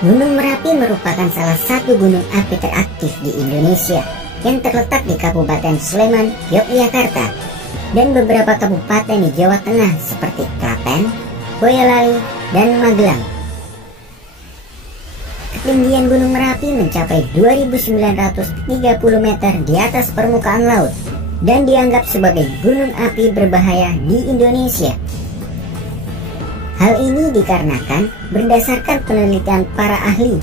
Gunung Merapi merupakan salah satu gunung api teraktif di Indonesia yang terletak di Kabupaten Sleman, Yogyakarta, dan beberapa kabupaten di Jawa Tengah seperti Klaten, Boyolali, dan Magelang. Ketinggian Gunung Merapi mencapai 2.930 meter di atas permukaan laut dan dianggap sebagai gunung api berbahaya di Indonesia. Hal ini dikarenakan berdasarkan penelitian para ahli,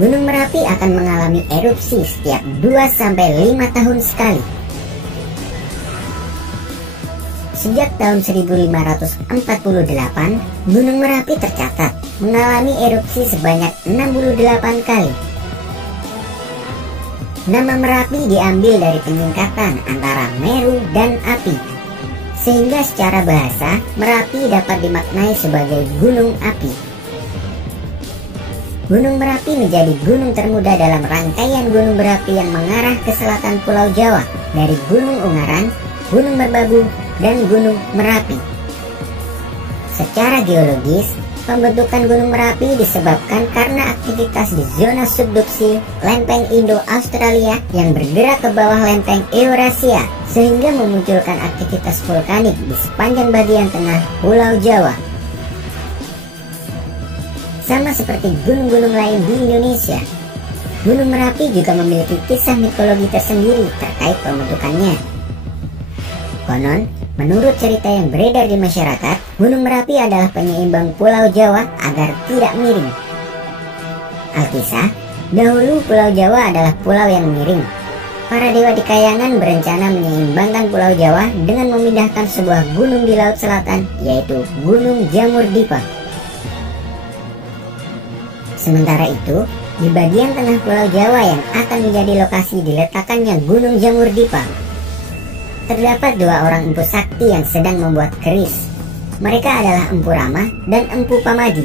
Gunung Merapi akan mengalami erupsi setiap 2-5 tahun sekali. Sejak tahun 1548, Gunung Merapi tercatat mengalami erupsi sebanyak 68 kali. Nama Merapi diambil dari penyingkatan antara Meru dan api, sehingga secara bahasa Merapi dapat dimaknai sebagai gunung api. Gunung Merapi menjadi gunung termuda dalam rangkaian gunung berapi yang mengarah ke selatan Pulau Jawa dari Gunung Ungaran, Gunung Merbabu, dan Gunung Merapi. Secara geologis, pembentukan Gunung Merapi disebabkan karena aktivitas di zona subduksi lempeng Indo-Australia yang bergerak ke bawah lempeng Eurasia, sehingga memunculkan aktivitas vulkanik di sepanjang bagian tengah Pulau Jawa. Sama seperti gunung-gunung lain di Indonesia, Gunung Merapi juga memiliki kisah mitologi tersendiri terkait pembentukannya. Konon, menurut cerita yang beredar di masyarakat, Gunung Merapi adalah penyeimbang Pulau Jawa agar tidak miring. Alkisah, dahulu Pulau Jawa adalah pulau yang miring. Para dewa di Kayangan berencana menyeimbangkan Pulau Jawa dengan memindahkan sebuah gunung di laut selatan, yaitu Gunung Jamur Dipa. Sementara itu, di bagian tengah Pulau Jawa yang akan menjadi lokasi diletakkannya Gunung Jamur Dipa, terdapat dua orang empu sakti yang sedang membuat keris. Mereka adalah Empu Rama dan Empu Pamadi.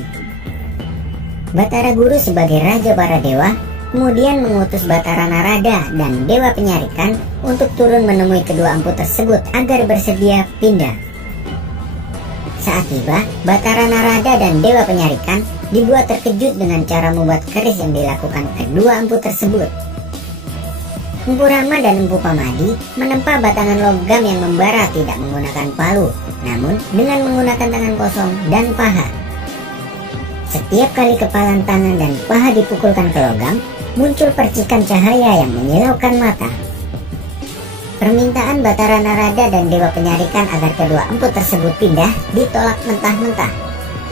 Batara Guru sebagai raja para dewa kemudian mengutus Batara Narada dan Dewa Penyarikan untuk turun menemui kedua empu tersebut agar bersedia pindah. Saat tiba, Batara Narada dan Dewa Penyarikan dibuat terkejut dengan cara membuat keris yang dilakukan kedua empu tersebut. Empu Rama dan Empu Pamadi menempa batangan logam yang membara tidak menggunakan palu, namun dengan menggunakan tangan kosong dan paha. Setiap kali kepalan tangan dan paha dipukulkan ke logam, muncul percikan cahaya yang menyilaukan mata. Permintaan Batara Narada dan Dewa Penyarikan agar kedua empu tersebut pindah ditolak mentah-mentah,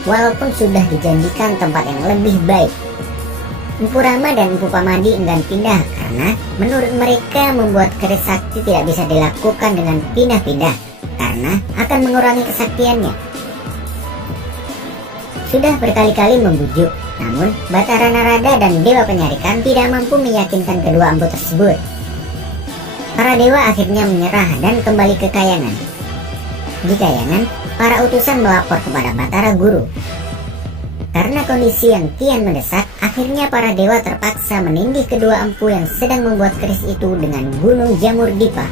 walaupun sudah dijanjikan tempat yang lebih baik. Empu Rama dan Empu Pamadi enggan pindah karena menurut mereka membuat keris sakti tidak bisa dilakukan dengan pindah-pindah karena akan mengurangi kesaktiannya. Sudah berkali-kali membujuk, namun Batara Narada dan Dewa Penyarikan tidak mampu meyakinkan kedua empu tersebut. Para dewa akhirnya menyerah dan kembali ke Kayangan. Di Kayangan, para utusan melapor kepada Batara Guru. Karena kondisi yang kian mendesak, akhirnya para dewa terpaksa menindih kedua empu yang sedang membuat keris itu dengan Gunung Jamur Dipa.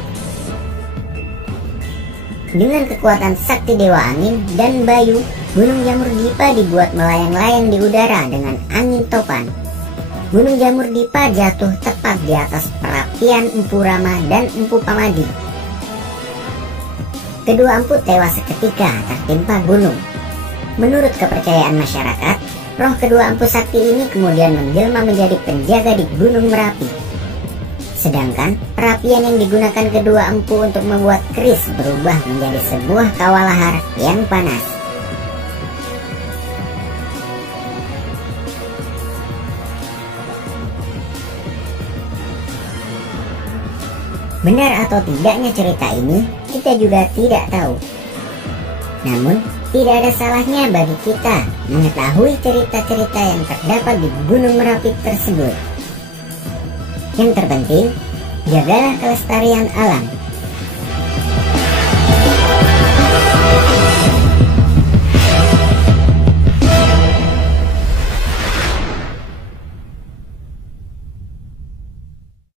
Dengan kekuatan sakti Dewa Angin dan Bayu, Gunung Jamur Dipa dibuat melayang-layang di udara dengan angin topan. Gunung Jamur Dipa jatuh tepat di atas perapian Empu Rama dan Empu Pamadi. Kedua empu tewas seketika tertimpa gunung. Menurut kepercayaan masyarakat, roh kedua empu sakti ini kemudian menjelma menjadi penjaga di Gunung Merapi. Sedangkan perapian yang digunakan kedua empu untuk membuat keris berubah menjadi sebuah kawah lahar yang panas. Benar atau tidaknya cerita ini, kita juga tidak tahu. Namun, tidak ada salahnya bagi kita mengetahui cerita-cerita yang terdapat di Gunung Merapi tersebut. Yang terpenting, jagalah kelestarian alam.